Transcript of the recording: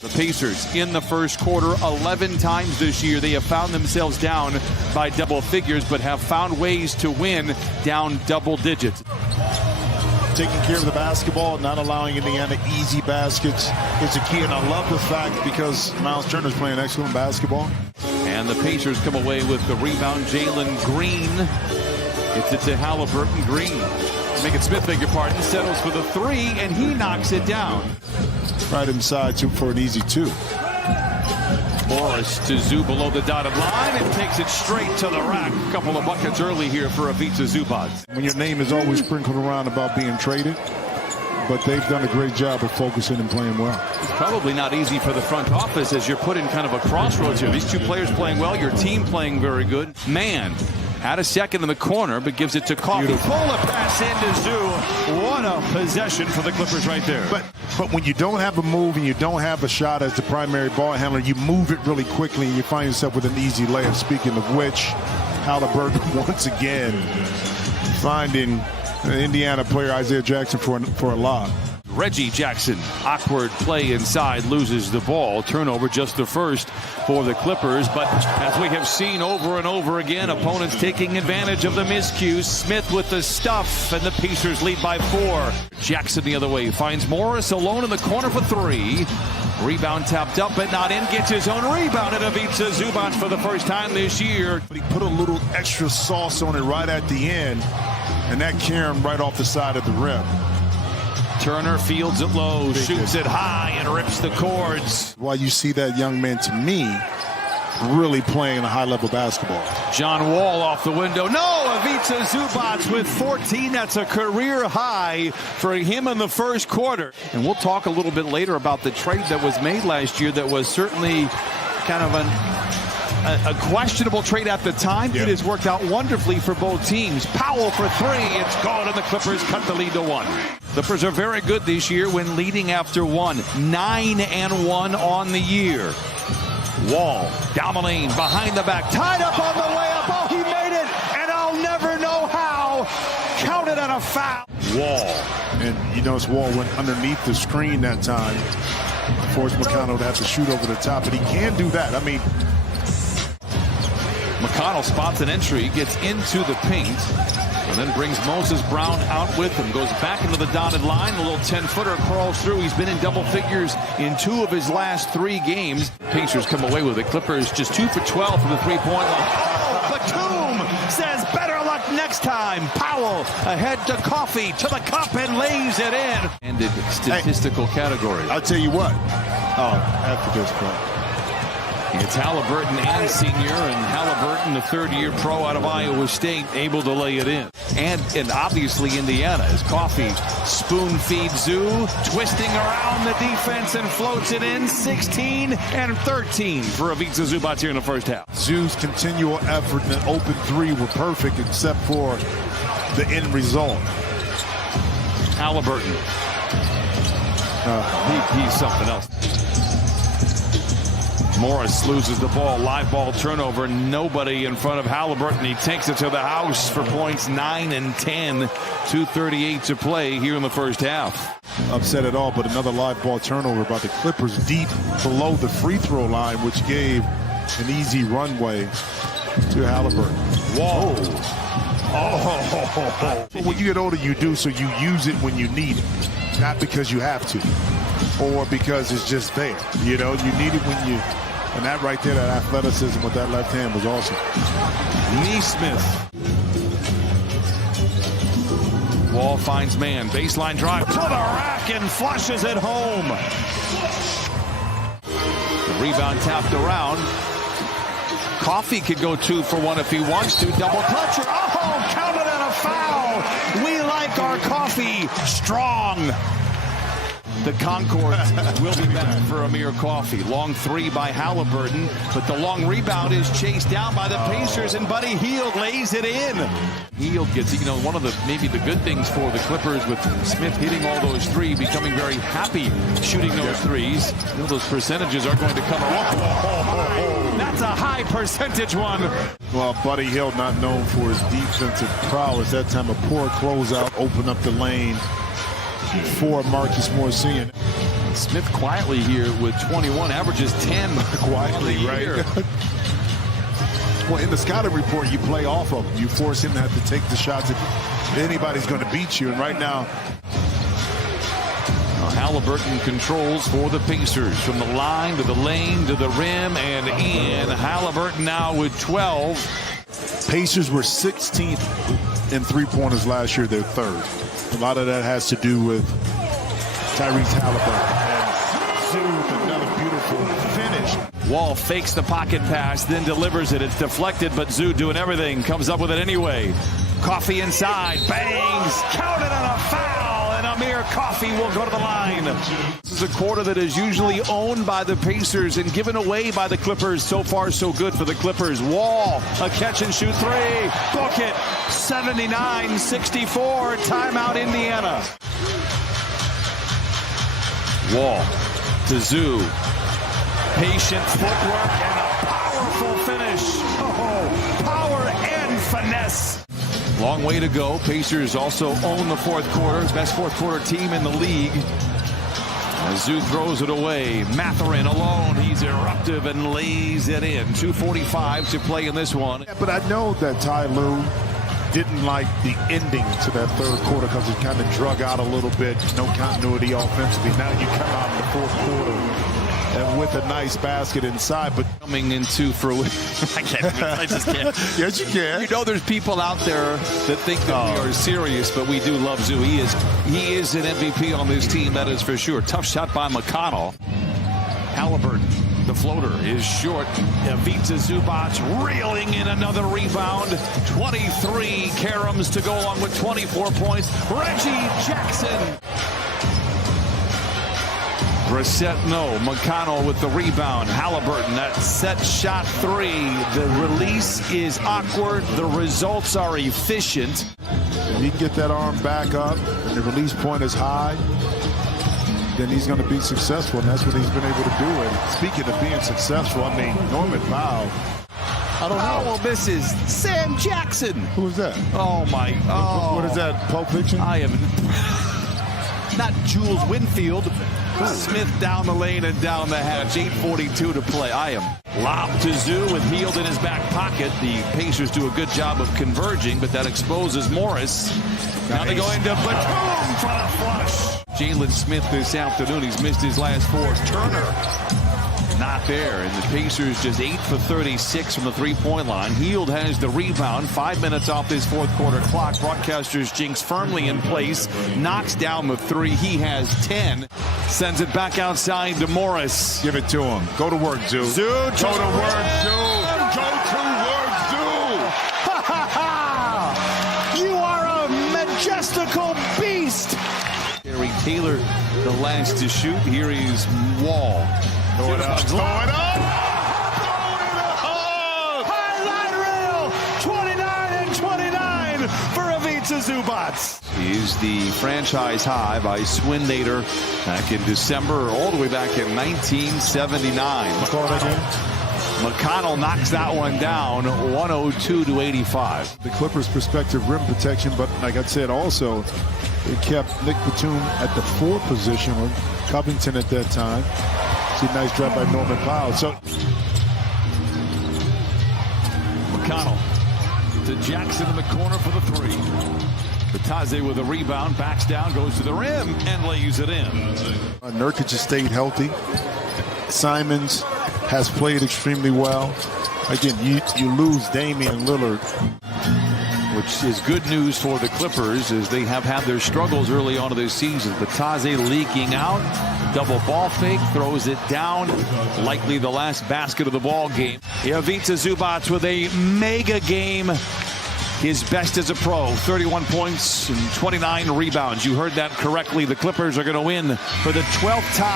The Pacers in the first quarter 11 times this year. They have found themselves down by double figures, but have found ways to win down double digits. Taking care of the basketball, not allowing Indiana easy baskets is the key. And I love the fact because Miles Turner's playing excellent basketball. And the Pacers come away with the rebound. Jalen Green gets it to Halliburton. Green, Megan Smith, beg your pardon, settles for the three, and he knocks it down. Right inside for an easy two. Morris to Zoo below the dotted line and takes it straight to the rack. A couple of buckets early here for Ivica Zubac. When your name is always sprinkled around about being traded, but they've done a great job of focusing and playing well. It's probably not easy for the front office as you're put in kind of a crossroads here. These two players playing well, your team playing very good. Man had a second in the corner, but gives it to Coffey. Pull a pass into Zoo. What a possession for the Clippers right there. But when you don't have a move and you don't have a shot as the primary ball handler, you move it really quickly and you find yourself with an easy layup. Speaking of which, Halliburton once again finding Indiana player Isaiah Jackson for a lob. Reggie Jackson, awkward play inside, loses the ball. Turnover, just the first for the Clippers. But as we have seen over and over again, opponents taking advantage of the miscues. Smith with the stuff, and the Pacers lead by 4. Jackson the other way, finds Morris alone in the corner for 3. Rebound tapped up but not in, gets his own rebound at Ivica Zubac for the first time this year. But he put a little extra sauce on it right at the end, and that carried him right off the side of the rim. Turner fields it low, shoots it high, and rips the cords. Why you see that young man, to me, really playing a high-level basketball. John Wall off the window. No, Ivica Zubac with 14. That's a career high for him in the first quarter. And we'll talk a little bit later about the trade that was made last year that was certainly kind of a questionable trade at the time. Yep. It has worked out wonderfully for both teams. Powell for 3. It's gone, and the Clippers cut the lead to 1. Clippers are very good this year when leading after 1. 9-1 on the year. Wall, down the lane, behind the back, tied up on the layup. Oh, he made it, and I'll never know how. Counted on a foul. Wall. And you notice Wall went underneath the screen that time. Forced McConnell to have to shoot over the top, but he can do that. I mean, McConnell spots an entry, gets into the paint, and then brings Moses Brown out with him. Goes back into the dotted line. A little 10-footer crawls through. He's been in double figures in 2 of his last 3 games. Pacers come away with it. Clippers just 2 for 12 from the three-point line. Oh, Batum says better luck next time. Powell ahead to Coffey, to the cup, and lays it in. Ended statistical category. I'll tell you what. After this point. It's Halliburton and senior, and Halliburton, the third-year pro out of Iowa State, able to lay it in. And obviously Indiana, as Coffey spoon feeds Zoo, twisting around the defense and floats it in. 16 and 13 for Ivica Zubac here in the first half. Zoo's continual effort and an open 3 were perfect except for the end result. Halliburton. He's something else. Morris loses the ball. Live ball turnover. Nobody in front of Halliburton. He takes it to the house for points 9 and 10. 2:38 to play here in the first half. Upset at all, but another live ball turnover by the Clippers deep below the free throw line, which gave an easy runway to Halliburton. Whoa. Oh. But when you get older, you do, so you use it when you need it. Not because you have to or because it's just there. You know, you need it when you... And that right there, that athleticism with that left hand was awesome. Nesmith. Wall finds man. Baseline drive to the rack and flushes it home. The rebound tapped around. Coffey could go 2 for 1 if he wants to. Double clutcher. Oh, counted on a foul. We like our Coffey strong. The Concord will be back for Amir Coffey. Long 3 by Halliburton, but the long rebound is chased down by the Pacers, and Buddy Hield lays it in. Hield gets, one of the maybe the good things for the Clippers with Smith hitting all those 3, becoming very happy shooting those 3s. Those percentages are going to come around. That's a high percentage one. Well, Buddy Hield not known for his defensive prowess. That time a poor closeout opened up the lane for Marcus Morris Sr. Smith quietly here with 21, averages 10 Quietly, right? Well, in the scouting report, you play off of him. You force him to have to take the shots if anybody's going to beat you. And right now, Halliburton controls for the Pacers from the line to the lane to the rim and in. Halliburton now with 12. Pacers were 16th in three-pointers last year. They're third. A lot of that has to do with Tyrese Halliburton. And Zoo with another beautiful finish. Wall fakes the pocket pass, then delivers it. It's deflected, but Zoo doing everything. Comes up with it anyway. Coffee inside. Bangs. Counted on a foul. And Amir Coffee will go to the line. This is a quarter that is usually owned by the Pacers and given away by the Clippers. So far, so good for the Clippers. Wall, a catch and shoot three. Book it. 79-64. Timeout, Indiana. Wall to Zoo. Patient footwork and a powerful finish. Oh, power and finesse. Long way to go. Pacers also own the fourth quarter. Best fourth quarter team in the league. As Zoo throws it away. Mathurin alone. He's eruptive and lays it in. 2:45 to play in this one. Yeah, but I know that Ty Lue didn't like the ending to that third quarter because it kind of drug out a little bit. No continuity offensively. Now you come out in the fourth quarter and with a nice basket inside, but Coming into fruition. I just can't. yes, you can. You know, there's people out there that think that we are serious, but we do love Zoo. He is an MVP on this team, that is for sure. Tough shot by McConnell. Halliburton, the floater is short. Ivica Zubac reeling in another rebound. 23 caroms to go along with 24 points. Reggie Jackson. Brissett, no. McConnell with the rebound. Halliburton, that set shot three. The release is awkward. The results are efficient. If he can get that arm back up and the release point is high, then he's going to be successful, and that's what he's been able to do. And speaking of being successful, I mean, Norman Powell, I don't know. Oh, misses. Sam Jackson. Who is that? Oh, my. Oh. What is that, Pulp Fiction? I am not Jules Winfield. Smith down the lane and down the hatch. 8:42 to play. I am lobbed to Zoo with Hield in his back pocket. The Pacers do a good job of converging, but that exposes Morris. Now they go into Batum for the flush. Jalen Smith this afternoon. He's missed his last four. Turner not there, and the Pacers just 8 for 36 from the three-point line. Hield has the rebound. 5 minutes off this fourth quarter clock. Broadcasters jinx firmly in place. Knocks down the three. He has 10. Sends it back outside to Morris. Give it to him. Go to work, Zoo. Zoo, Go to work, Zoo. Go to work, Zoo. Ha ha ha! You are a majestical beast. Gary Taylor, the last to shoot. Here is Wall. Throw it up. Throw it up. Highlight reel. 29 for Ivica Zubac. Is the franchise high by Swindater back in December, all the way back in 1979. McConnell knocks that one down, 102-85. The Clippers' prospective rim protection, but like I said, also it kept Nick Batum at the 4 position with Covington at that time. See, nice drive by Norman Powell. So McConnell to Jackson in the corner for the three. Bataze with a rebound, backs down, goes to the rim, and lays it in. Nurkic has stayed healthy. Simons has played extremely well. Again, you lose Damian Lillard, which is good news for the Clippers as they have had their struggles early on in this season. Bataze leaking out, double ball fake, throws it down, likely the last basket of the ball game. Ivica Zubac with a mega game. His best as a pro, 31 points and 29 rebounds. You heard that correctly. The Clippers are going to win for the 12th time.